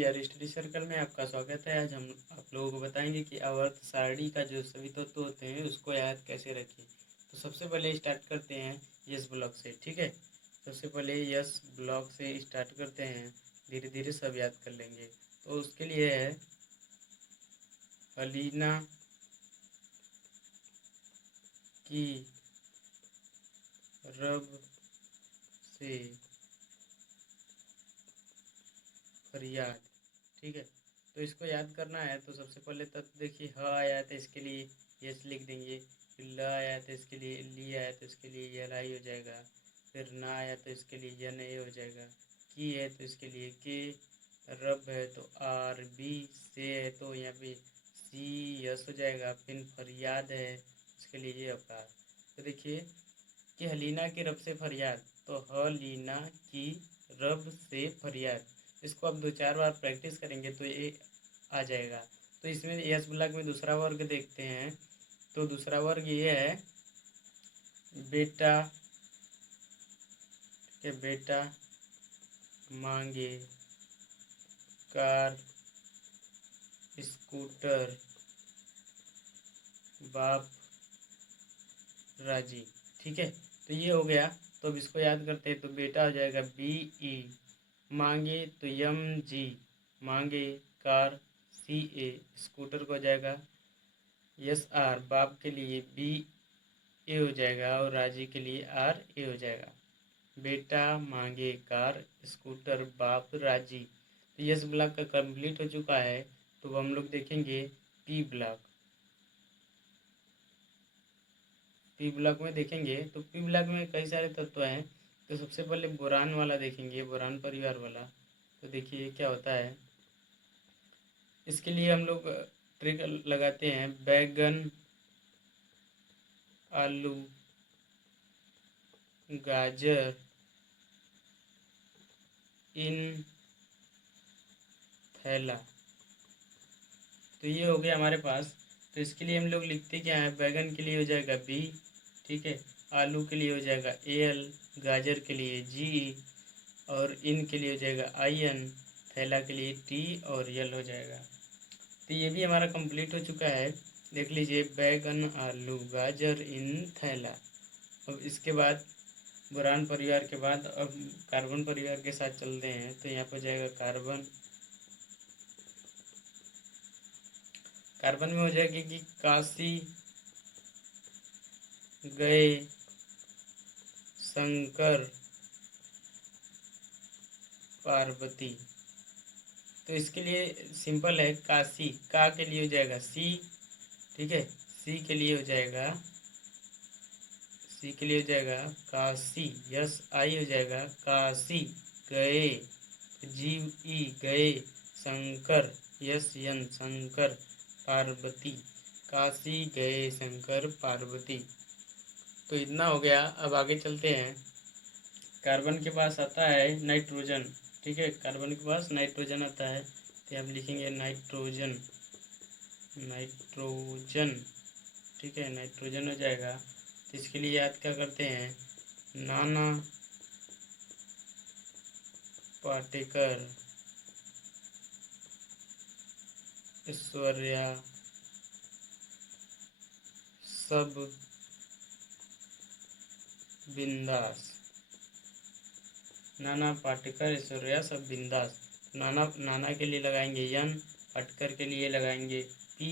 यार study circle में आपका स्वागत है। आज हम आप लोगों को बताएंगे कि आवर्त सारणी का जो सभी तत्व होते हैं उसको याद कैसे रखें। तो सबसे पहले स्टार्ट करते हैं यस ब्लॉक से। ठीक है, सबसे पहले यस ब्लॉक से स्टार्ट करते हैं, धीरे धीरे सब याद कर लेंगे। तो उसके लिए है अलीना की रब से फरियाद। ठीक है, तो इसको याद करना है तो सबसे पहले तत्व देखिए, ह आया तो इसके लिए यस लिख देंगे, फिर ल आया तो इसके लिए ली आया तो इसके लिए यल आई हो जाएगा, फिर ना आया तो इसके लिए यन ए हो जाएगा, की है तो इसके लिए के, रब है तो आर, बी से है तो यहाँ पे सी यस हो जाएगा, फिर फरियाद है इसके लिए ये अवकार। तो देखिए कि हलीना की रब से फरियाद, तो हलीना की रब से फरियाद, इसको आप 2-4 बार प्रैक्टिस करेंगे तो ये आ जाएगा। तो इसमें यस ब्लॉक में दूसरा वर्ग देखते हैं। तो दूसरा वर्ग ये है बेटा के बेटा मांगे कार, स्कूटर, बाप राजी। ठीक है, तो ये हो गया। तो अब इसको याद करते हैं। तो बेटा हो जाएगा बी ई, मांगे तो यम जी, मांगे कार सी ए, स्कूटर को हो जाएगा यस आर, बाप के लिए बी ए हो जाएगा और राजी के लिए आर ए हो जाएगा। बेटा मांगे कार, स्कूटर, बाप राजी। तो यस ब्लॉक का कंप्लीट हो चुका है। तो हम लोग देखेंगे पी ब्लॉक। पी ब्लॉक में देखेंगे तो पी ब्लॉक में कई सारे तत्व हैं। तो सबसे पहले बोरान वाला देखेंगे, बोरान परिवार वाला। तो देखिए क्या होता है, इसके लिए हम लोग ट्रिक लगाते हैं, बैगन, आलू, गाजर, इन थैला। तो ये हो गया हमारे पास। तो इसके लिए हम लोग लिखते क्या है, बैगन के लिए हो जाएगा बी, ठीक है, आलू के लिए हो जाएगा ए एल, गाजर के लिए जी, और इन के लिए हो जाएगा आई एन, थैला के लिए टी और यल हो जाएगा। तो ये भी हमारा कंप्लीट हो चुका है। देख लीजिए, बैगन, आलू, गाजर, इन थैला। अब इसके बाद बोरान परिवार के बाद अब कार्बन परिवार के साथ चलते हैं। तो यहाँ पर हो जाएगा कार्बन। कार्बन में हो जाएगी कि काशी गए शंकर पार्वती। तो इसके लिए सिंपल है, काशी का के लिए हो जाएगा सी, ठीक है, सी के लिए हो जाएगा, सी के लिए हो जाएगा काशी, यस आई हो जाएगा काशी गए, जी ई गए, शंकर यस यन शंकर, पार्वती, काशी गए शंकर पार्वती। तो इतना हो गया। अब आगे चलते हैं। कार्बन के पास आता है नाइट्रोजन। ठीक है, कार्बन के पास नाइट्रोजन आता है। तो हम लिखेंगे नाइट्रोजन, नाइट्रोजन, ठीक है, नाइट्रोजन हो जाएगा। तो इसके लिए याद क्या करते हैं, नाना पाटेकर, ऐश्वर्या, सब बिंदास। नाना पाटेकर, ऐश्वर्या, सब बिंदास। नाना नाना के लिए लगाएंगे यन, पाटेकर के लिए लगाएंगे पी,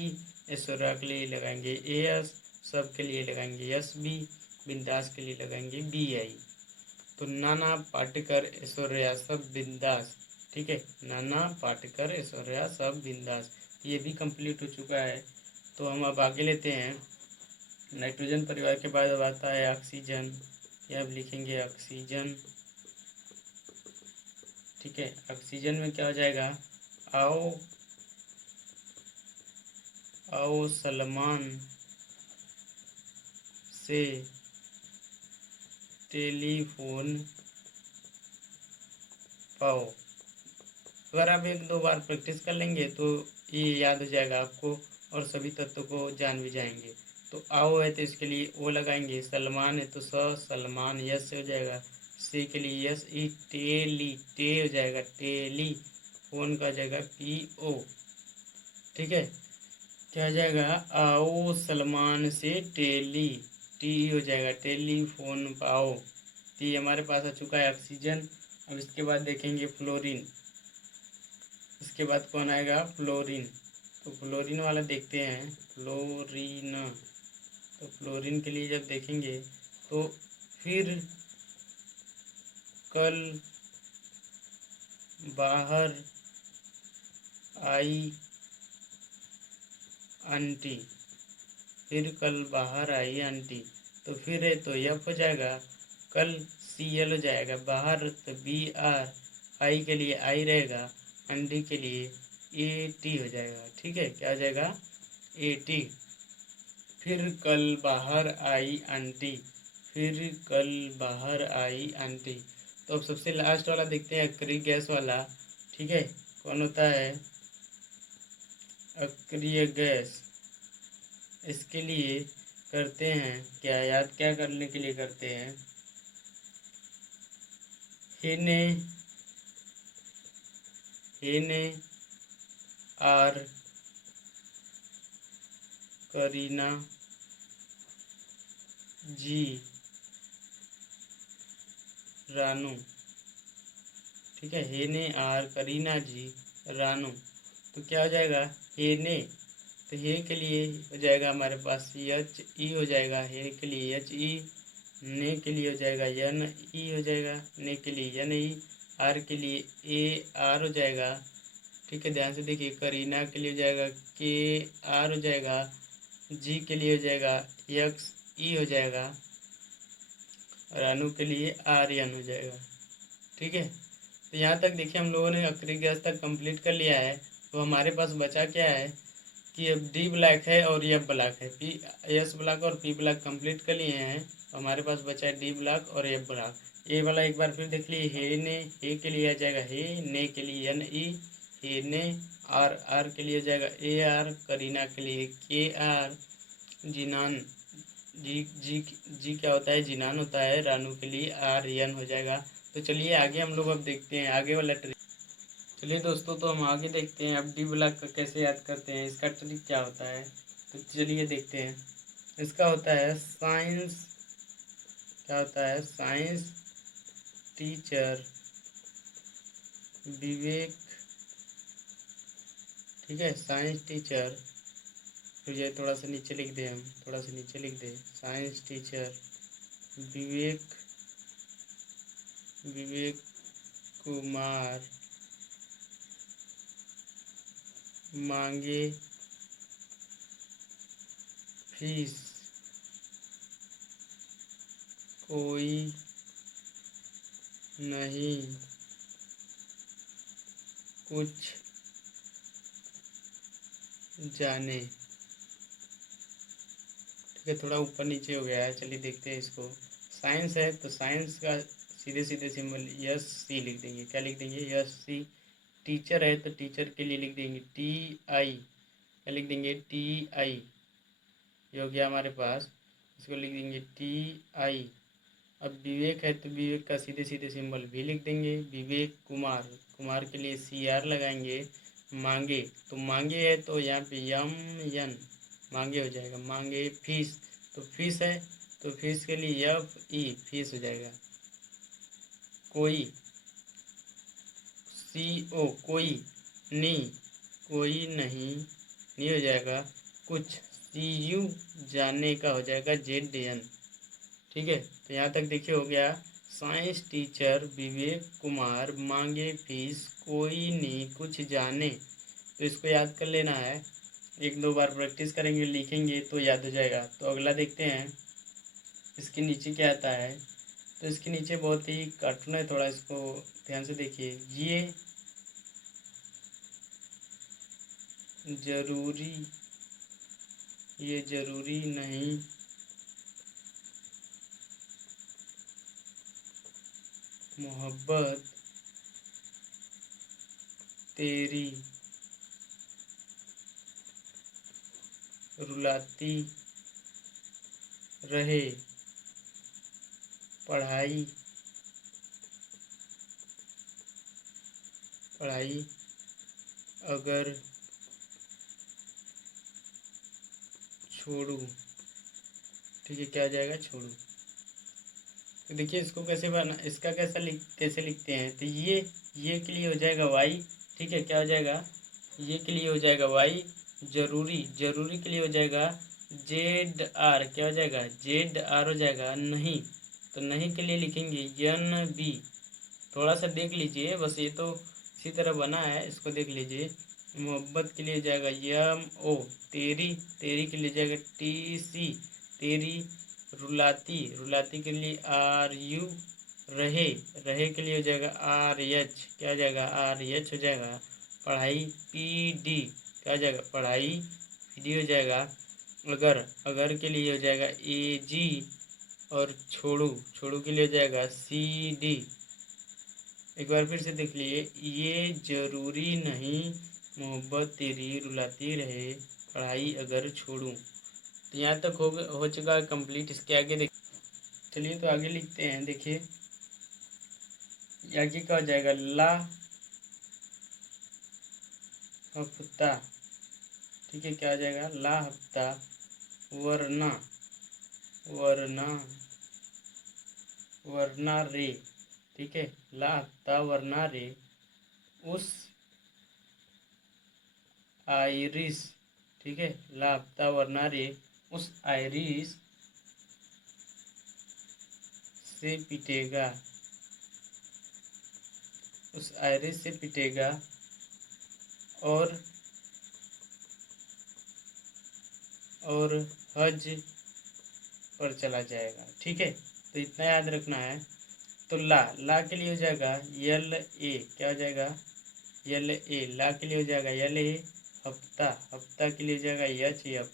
ऐश्वर्या के लिए लगाएंगे ए एस, सब के लिए लगाएंगे एस बी, बिंदास के लिए लगाएंगे बी आई। तो नाना पाटेकर, ऐश्वर्या, सब बिंदास। ठीक है, नाना पाटेकर, ऐश्वर्या, सब बिंदास। ये भी कंप्लीट हो चुका है। तो हम अब आगे लेते हैं। नाइट्रोजन परिवार के बाद अब आता है ऑक्सीजन। ये अब लिखेंगे ऑक्सीजन। ठीक है, ऑक्सीजन में क्या हो जाएगा, आओ आओ सलमान से टेलीफोन पाओ। अगर आप 1-2 बार प्रैक्टिस कर लेंगे तो ये याद हो जाएगा आपको और सभी तत्वों को जान भी जाएंगे। तो आओ है तो इसके लिए ओ लगाएंगे, सलमान है तो सलमान यस से हो जाएगा, से के लिए यस ई, टेली टे हो जाएगा टेली, फोन का हो जाएगा PO। ठीक है, क्या हो जाएगा, आओ सलमान से टेली, टी हो जाएगा, टेलीफोन पाओ। तो ये हमारे पास आ चुका है ऑक्सीजन। अब इसके बाद देखेंगे फ्लोरीन। इसके बाद कौन आएगा, फ्लोरीन। तो फ्लोरीन वाला देखते हैं, फ्लोरीन। तो फ्लोरीन के लिए जब देखेंगे तो फिर कल बाहर आई आंटी, फिर कल बाहर आई आंटी। तो फिर है तो एफ हो जाएगा, कल CL हो जाएगा, बाहर तो BR, आई के लिए आई रहेगा, आंटी के लिए AT हो जाएगा। ठीक है, क्या हो जाएगा, AT। फिर कल बाहर आई आंटी, फिर कल बाहर आई आंटी। तो अब सबसे लास्ट वाला देखते हैं, अक्रिय गैस वाला। ठीक है, कौन होता है, अक्रिय गैस। इसके लिए करते हैं क्या, याद क्या करने के लिए करते हैं, हेने हेने आर करीना जी रानू। ठीक है, हेने आर करीना जी रानू। तो क्या हो जाएगा, हेने, तो हे के लिए हो जाएगा हमारे पास HE हो जाएगा, हे के लिए HE, ने के लिए हो जाएगा NE हो जाएगा, ने के लिए NE, आर के लिए AR हो जाएगा। ठीक है, ध्यान से देखिए, करीना के लिए हो जाएगा KR हो जाएगा, जी के लिए हो जाएगा XE हो जाएगा, और अनु के लिए RN हो जाएगा। ठीक है, तो यहाँ तक देखिए हम लोगों ने अक्रिय गैस तक कंप्लीट कर लिया है। तो हमारे पास बचा क्या है कि अब D ब्लैक है और F ब्लैक है, S ब्लैक और P ब्लैक कंप्लीट कर लिए हैं। तो हमारे पास बचा है D ब्लैक और F ब्लैक। ए वाला एक बार फिर देख लिए, हे ने, हे के लिए आ जाएगा हे, ने के लिए NE, हे ने, आर के लिए हो जाएगा AR, करीना के लिए KR, जिनान, जी क्या होता है, जिनान होता है, रानू के लिए RN हो जाएगा। तो चलिए आगे हम लोग अब देखते हैं आगे वाला ट्रिक। चलिए दोस्तों, तो हम आगे देखते हैं अब D ब्लॉक का कैसे याद करते हैं, इसका ट्रिक क्या होता है। तो चलिए देखते हैं। इसका होता है साइंस, क्या होता है, साइंस टीचर विवेक। ठीक है, साइंस टीचर, तो ये थोड़ा सा नीचे लिख दें, हम थोड़ा सा नीचे लिख दें, साइंस टीचर विवेक, विवेक कुमार मांगे फीस, कोई नहीं कुछ जाने। ठीक है, थोड़ा ऊपर नीचे हो गया है, चलिए देखते हैं इसको। साइंस है तो साइंस का सीधे सीधे सिंबल SC लिख देंगे, क्या लिख देंगे, SC। टीचर है तो टीचर के लिए लिख देंगे TI, क्या लिख देंगे, TI। ये हो गया हमारे पास, इसको लिख देंगे TI। अब विवेक है तो विवेक का सीधे सीधे सिंबल भी लिख देंगे, विवेक कुमार, कुमार के लिए CR लगाएंगे। मांगे, तो मांगे है तो यहाँ पे MN, मांगे हो जाएगा, मांगे फीस, तो फीस है तो फीस के लिए FE, फीस हो जाएगा। कोई, CO, कोई नहीं, कोई नहीं, नहीं हो जाएगा, कुछ, CU, जाने का हो जाएगा ZN। ठीक है, तो यहाँ तक देखिए हो गया, साइंस टीचर विवेक कुमार मांगे फीस, कोई नहीं कुछ जाने। तो इसको याद कर लेना है, एक दो बार प्रैक्टिस करेंगे, लिखेंगे तो याद हो जाएगा। तो अगला देखते हैं, इसके नीचे क्या आता है। तो इसके नीचे बहुत ही कार्टून है, थोड़ा इसको ध्यान से देखिए। जरूरी ये जरूरी नहीं मोहब्बत तेरी रुलाती रहे, पढ़ाई पढ़ाई अगर छोड़ू, ठीक है, क्या हो जाएगा, छोड़ू। तो देखिए इसको कैसे बना, इसका कैसे लिखते हैं, तो ये के लिए हो जाएगा वाई, ठीक है, क्या हो जाएगा, ये के लिए हो जाएगा वाई, जरूरी के लिए हो जाएगा जेड आर, क्या हो जाएगा, जेड आर हो जाएगा, नहीं, तो नहीं के लिए लिखेंगे एन बी। थोड़ा सा देख लीजिए बस, ये तो इसी तरह बना है, इसको देख लीजिए। मोहब्बत के लिए हो जाएगा यम ओ, तेरी के लिए जाएगा टी सी, तेरी। रुलाती के लिए आर यू, रहे के लिए हो जाएगा आर एच, क्या हो जाएगा, आर एच हो जाएगा। पढ़ाई पी डी, क्या हो जाएगा, पढ़ाई पी डी हो जाएगा। अगर के लिए हो जाएगा ए जी, और छोड़ू के लिए हो जाएगा सी डी। एक बार फिर से देख लिए, ये जरूरी नहीं मोहब्बत तेरी रुलाती रहे, पढ़ाई अगर छोड़ूं। तो यहाँ तक हो चुका है कंप्लीट। इसके आगे देख, चलिए तो आगे लिखते हैं। देखिए आगे क्या हो जाएगा, ला हफ्ता, ठीक है, क्या हो जाएगा, ला हफ्ता, वरना वरना रे, ठीक है, ला हफ्ता वरना रे, उस आयरिस, ठीक है, ला हफ्ता वरना रे, उस आयरिस से पिटेगा, उस आयरिस से पिटेगा, और हज पर चला जाएगा, ठीक है। तो इतना याद रखना है। तो ला के लिए हो जाएगा यल ए, क्या हो जाएगा, यल ए, ला के लिए हो जाएगा यल ए, हफ्ता के लिए हो जाएगा एच एफ,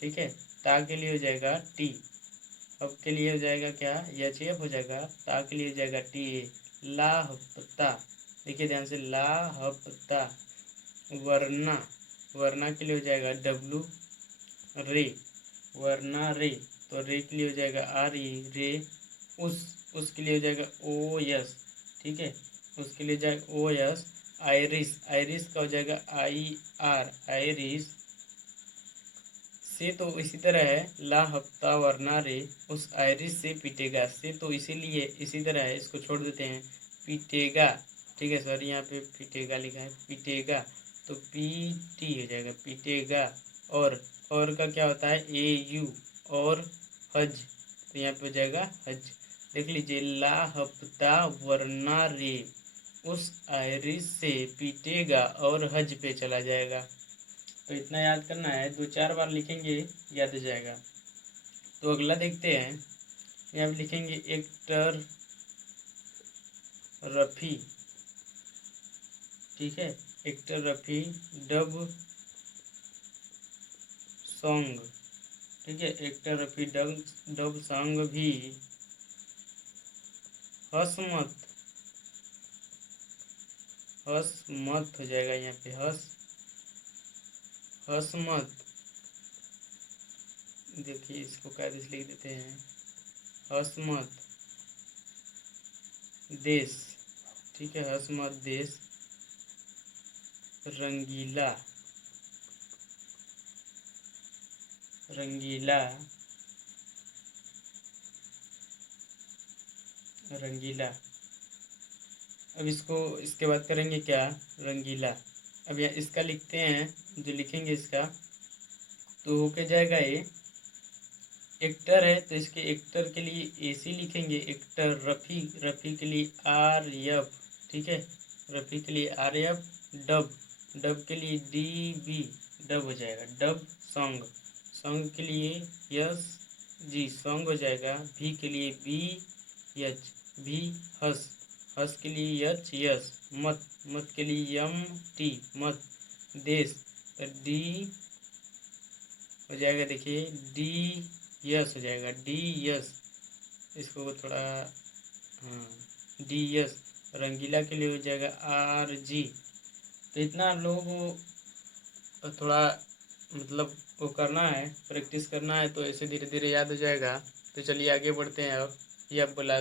ठीक है। ता के लिए हो जाएगा टी, अब के लिए हो जाएगा क्या, एच एफ हो जाएगा। ता के लिए हो जाएगा टी ए, ला हफ्ता, देखिए ध्यान से, ला हफ्ता। वरना के लिए हो जाएगा डब्लू रे, वरना रे, तो रे के लिए हो जाएगा आर ई रे। उसके लिए हो जाएगा ओ एस, ठीक है, उसके लिए जाएगा ओ एस। आयरिस का हो जाएगा आई आर, आयरिस से, तो इसी तरह है, ला हफ्ता वरना रे, उस आयरिस से पिटेगा, से तो इसीलिए इसी तरह है, इसको छोड़ देते हैं, पिटेगा, ठीक है, सॉरी यहाँ पे पिटेगा लिखा है, पिटेगा, तो पी टी हो जाएगा, पिटेगा। और का क्या होता है, ए यू, और हज, तो यहाँ पे हो जाएगा हज। देख लीजिए, ला हफ्ता वरना रे, उस आयरिस से पीटेगा और हज पे चला जाएगा। तो इतना याद करना है, 2-4 बार लिखेंगे याद हो जाएगा। तो अगला देखते हैं, यहाँ पे लिखेंगे एक्टर रफ़ी, ठीक है, एक्टर रफ़ी डब सॉन्ग, ठीक है, एक्टर रफ़ी डब सॉन्ग भी हंस मत हो जाएगा, यहाँ पे हंस मत, देखिए इसको कायदे से लिख देते हैं, हंस मत देश, ठीक है, हंस मत देश, रंगीला अब इसके बाद करेंगे क्या, रंगीला। अब यहाँ इसका लिखते हैं, जो लिखेंगे इसका, तो होके जाएगा ये एक्टर है, तो इसके एक्टर के लिए एसी लिखेंगे, एक्टर रफ़ी के लिए आर एफ, ठीक है, रफ़ी के लिए आर एफ। डब के लिए डी बी, डब हो जाएगा, डब सॉन्ग के लिए यस जी, सॉन्ग हो जाएगा। भी के लिए बी एच, भी। हस के लिए एच यस। मत के लिए एम टी, मत। देश, तो डी हो जाएगा, देखिए डी यस हो जाएगा, डी यस, इसको थोड़ा, हाँ, डी यस। रंगीला के लिए हो जाएगा आर जी। तो इतना आप लोगों को थोड़ा मतलब वो करना है, प्रैक्टिस करना है, तो ऐसे धीरे धीरे याद हो जाएगा। तो चलिए आगे बढ़ते हैं। अब ये अब बोला,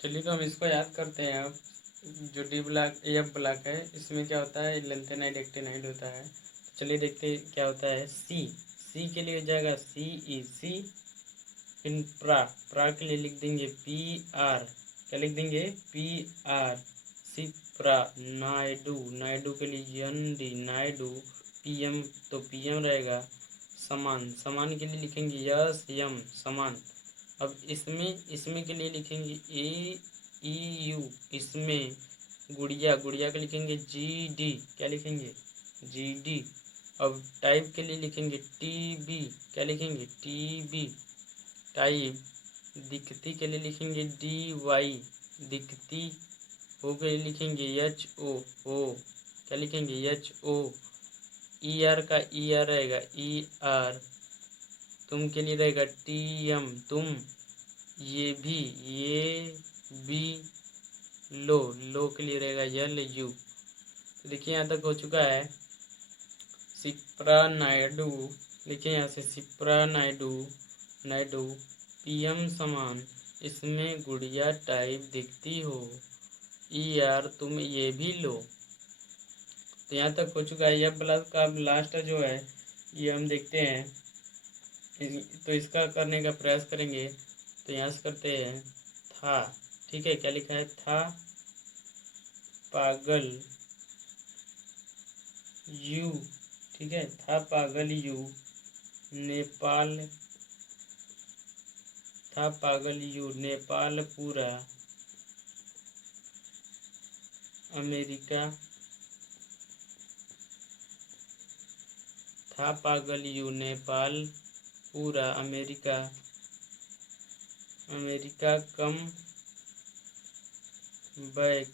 चलिए तो हम इसको याद करते हैं अब। जो डी ब्लॉक एफ ब्लॉक है इसमें क्या होता है, लेंथेनाइड एक्टिनाइड होता है। तो चलिए देखते हैं क्या होता है। सी, सी के लिए हो जाएगा सी ई सी। फिर प्रा, प्रा के लिए लिख देंगे पी आर, क्या लिख देंगे पी आर, सी प्रा। नायडू, नायडू के लिए एन डी नायडू। पीएम तो पीएम रहेगा। समान, समान के लिए लिखेंगे यस यम समान। अब इसमें, इसमें के लिए लिखेंगे ए ई यू, इसमें गुड़िया, गुड़िया के लिखेंगे जी डी, क्या लिखेंगे जी डी। अब टाइप के लिए लिखेंगे टी बी, क्या लिखेंगे टी बी टाइप। दिखती के लिए लिखेंगे डी वाई, दिखती। हो के लिए लिखेंगे एच ओ हो, क्या लिखेंगे एच ओ। ई आर का ई आर रहेगा ई आर। तुम के लिए रहेगा टी एम तुम। ये भी, ये बी। लो, लो के लिए रहेगा यल यू। तो देखिए यहाँ तक हो चुका है। सिप्रा नायडू, देखिए यहाँ से सिप्रा नायडू, नायडू पीएम समान, इसमें गुड़िया टाइप दिखती हो। ई आर तुम ये भी लो। तो यहाँ तक हो चुका है। यह प्लस का लास्ट जो है ये हम देखते हैं। तो इसका करने का प्रयास करेंगे। तो यहाँ से करते हैं था, ठीक है, क्या लिखा है था पागल यू, ठीक है, था पागल यू नेपाल, था पागल यू नेपाल पूरा अमेरिका, था पागल यू नेपाल पूरा America, America come back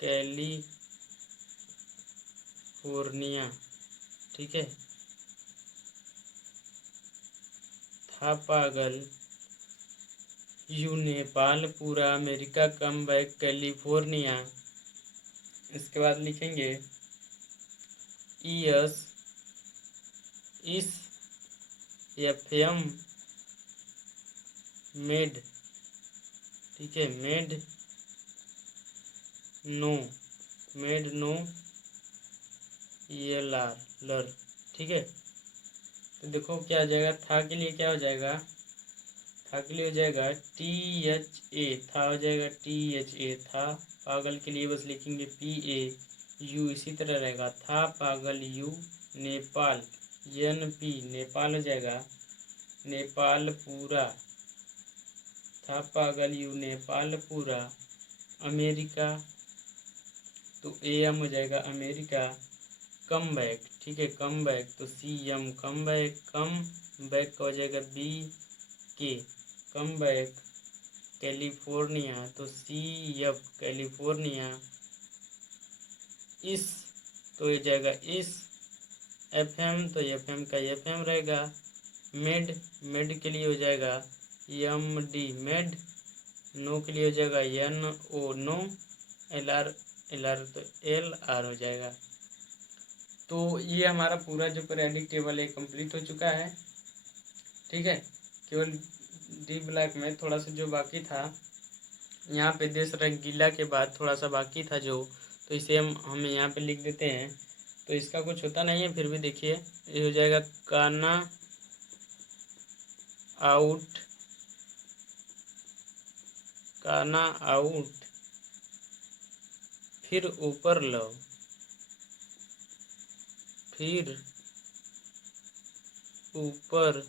California, ठीक है। था पागल यू नेपाल पूरा अमेरिका कम बैक कैलिफोर्निया। इसके बाद लिखेंगे ईएस इस एफएम मेड, ठीक है, मेड नो, मेड नो ये लार लर, ठीक है। तो देखो क्या आ जाएगा, था के लिए क्या हो जाएगा, था के लिए हो जाएगा टी एच ए, था हो जाएगा टी एच ए था। पागल के लिए बस लिखेंगे पी ए यू, इसी तरह रहेगा था पागल U Nepal N P, Nepal हो जाएगा नेपाल पूरा, था पागल यू नेपाल पूरा अमेरिका, तो ए एम हो जाएगा अमेरिका कम बैक, ठीक है, कम बैक तो C M come back, come back का हो जाएगा बी के कम बैक कैलिफोर्निया, तो सी एफ कैलिफोर्निया। इस तो ये जाएगा इस एफ एम, तो एफ एम का एफ एम रहेगा। मेड, मेड के लिए हो जाएगा एम डी मेड। नो के लिए हो जाएगा N O no. L R, L R तो एल आर हो जाएगा। तो ये हमारा पूरा जो पीरियोडिक टेबल है कंप्लीट हो चुका है, ठीक है। केवल डी ब्लॉक में थोड़ा सा जो बाकी था, यहाँ पे देश रंगीला के बाद थोड़ा सा बाकी था जो, तो इसे हम यहाँ पे लिख देते हैं। तो इसका कुछ होता नहीं है, फिर भी देखिए ये हो जाएगा काना आउट, काना आउट, फिर ऊपर लो, फिर ऊपर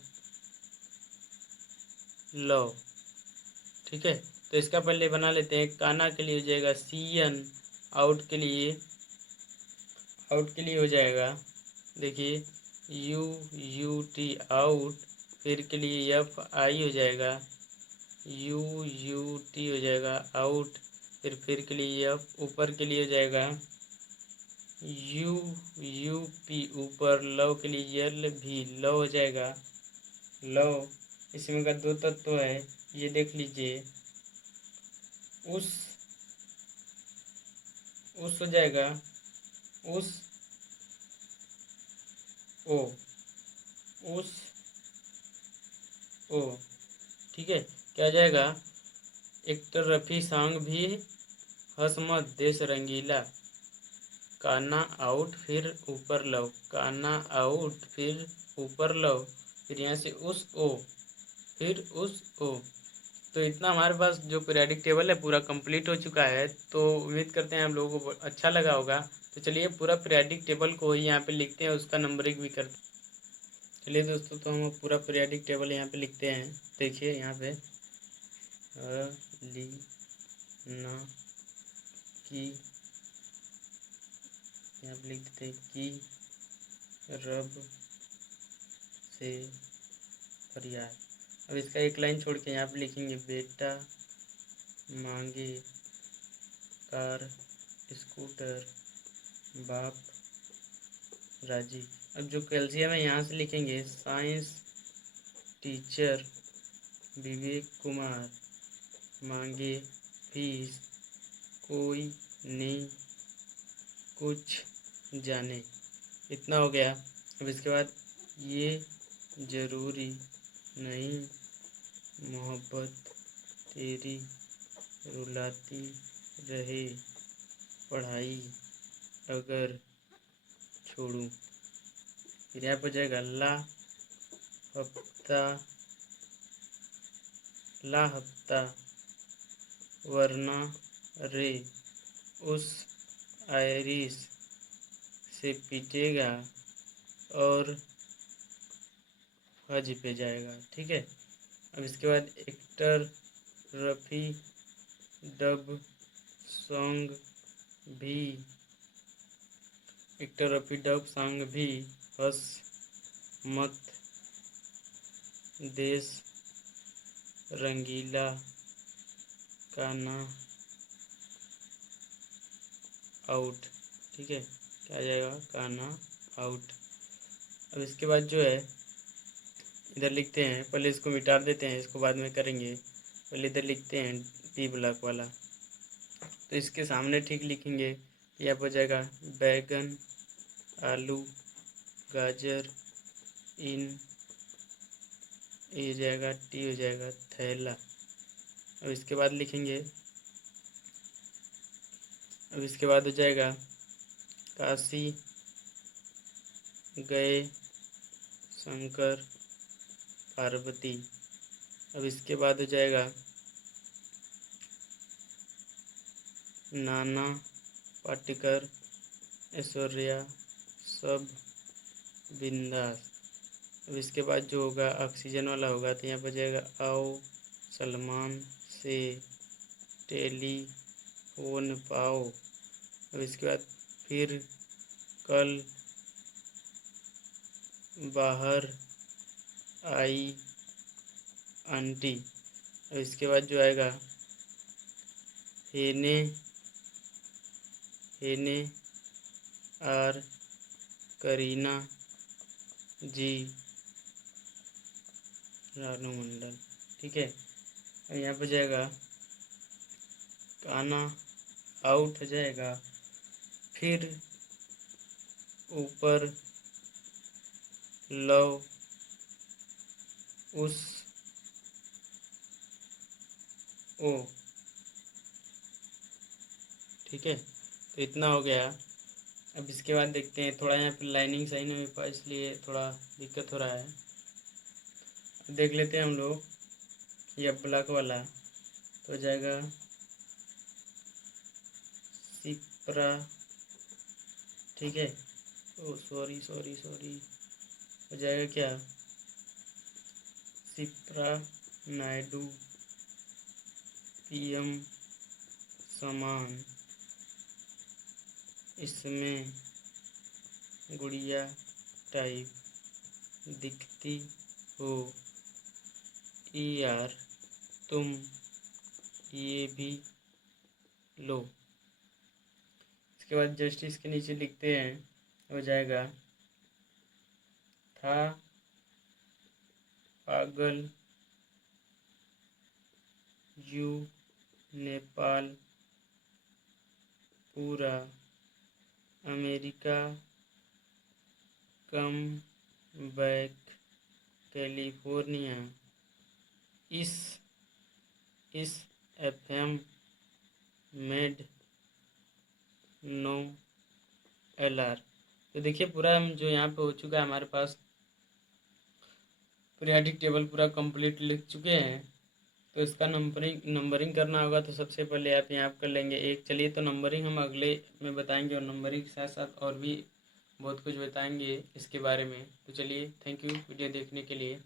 लो, ठीक है। तो इसका पहले बना लेते हैं। काना के लिए हो जाएगा सी एन, आउट के लिए, आउट के लिए हो जाएगा देखिए यू यू टी आउट, फिर के लिए एफ आई हो जाएगा यू यू टी हो जाएगा आउट, फिर के लिए एफ, ऊपर के लिए हो जाएगा यू यू पी ऊपर, लव के लिए एल भी लव हो जाएगा लव। इसमें का दो तत्व है, ये देख लीजिए, उस हो जाएगा उस ओ, उस ओ, ठीक है, क्या हो जाएगा एक्टर रफ़ी सॉन्ग भी हंस मत देश रंगीला, कान्हा आउट फिर ऊपर लो, कान्हा आउट फिर ऊपर लो, फिर यहाँ से उस ओ, फिर उस ओ। तो इतना हमारे पास जो पीरियाडिक टेबल है पूरा कंप्लीट हो चुका है। तो उम्मीद करते हैं आप लोगों को अच्छा लगा होगा। तो चलिए पूरा पीरियाडिक टेबल को ही यहाँ पे लिखते हैं, उसका नंबरिंग भी करते हैं। चलिए दोस्तों, तो हम पूरा पीरियाडिक टेबल यहाँ पे लिखते हैं। देखिए यहाँ पे ली ना की, यहाँ पे लिख देते हैं कि रब से फरियाद। अब इसका एक लाइन छोड़ के यहाँ पे लिखेंगे बेटा मांगे कार स्कूटर बाप राजी। अब जो कैल्शियम है यहाँ से लिखेंगे साइंस टीचर विवेक कुमार मांगे फीस कोई नहीं कुछ जाने। इतना हो गया। अब इसके बाद ये ज़रूरी नहीं मोहब्बत तेरी रुलाती रहे पढ़ाई अगर छोड़ूं। फिर यहाँ पर जाएगा हफ्ता ला हफ्ता वरना रे उस आयरिश से पीटेगा और हज पे जाएगा। ठीक है। अब इसके बाद एक्टर रफ़ी डब सॉन्ग भी एक्टर रफ़ी डब सॉन्ग भी हंस मत देश रंगीला कान्हा आउट। ठीक है, क्या आ जाएगा कान्हा आउट। अब इसके बाद जो है इधर लिखते हैं, पहले इसको मिटा देते हैं, इसको बाद में करेंगे। पहले इधर लिखते हैं टी ब्लॉक वाला, तो इसके सामने ठीक लिखेंगे। यहाँ पर जाएगा बैगन आलू गाजर इन, ये जाएगा टी हो जाएगा थैला। अब इसके बाद लिखेंगे, अब इसके बाद हो जाएगा काशी गए शंकर पार्वती। अब इसके बाद हो जाएगा नाना पाटेकर ऐश्वर्या सब बिंदास। अब इसके बाद जो होगा ऑक्सीजन वाला होगा, तो यहाँ पर जाएगा आओ सलमान से टेलीफोन पाओ। अब इसके बाद फिर कल बाहर आई आंटी। अब इसके बाद जो आएगा हेने हेने आर करीना जी रानू मंडल। ठीक है। अब यहाँ पर जाएगा कान्हा आउट हो जाएगा, फिर ऊपर लव उस ओ। ठीक है, तो इतना हो गया। अब इसके बाद देखते हैं, थोड़ा यहाँ पे लाइनिंग सही नहीं हो पाई, इसलिए थोड़ा दिक्कत हो रहा है। देख लेते हैं हम लोग ये ब्लॉक वाला, तो जाएगा सिप्रा। ठीक है, ओ सॉरी सॉरी सॉरी, हो जाएगा क्या सिप्रा नायडू पीएम समान इसमें गुड़िया टाइप दिखती हो यार तुम ये भी लो। इसके बाद जस्टिस के नीचे लिखते हैं, हो जाएगा था पागल यू नेपाल पूरा अमेरिका कम बैक कैलिफोर्निया इस FM मेड नो LR। तो देखिए पूरा हम जो यहाँ पे हो चुका है हमारे पास पीरियाडिक टेबल पूरा कंप्लीट लिख चुके हैं। तो इसका नंबरिंग करना होगा, तो सबसे पहले आप यहाँ कर लेंगे एक। चलिए तो नंबरिंग हम अगले में बताएंगे, और नंबरिंग के साथ साथ और भी बहुत कुछ बताएंगे इसके बारे में। तो चलिए, थैंक यू वीडियो देखने के लिए।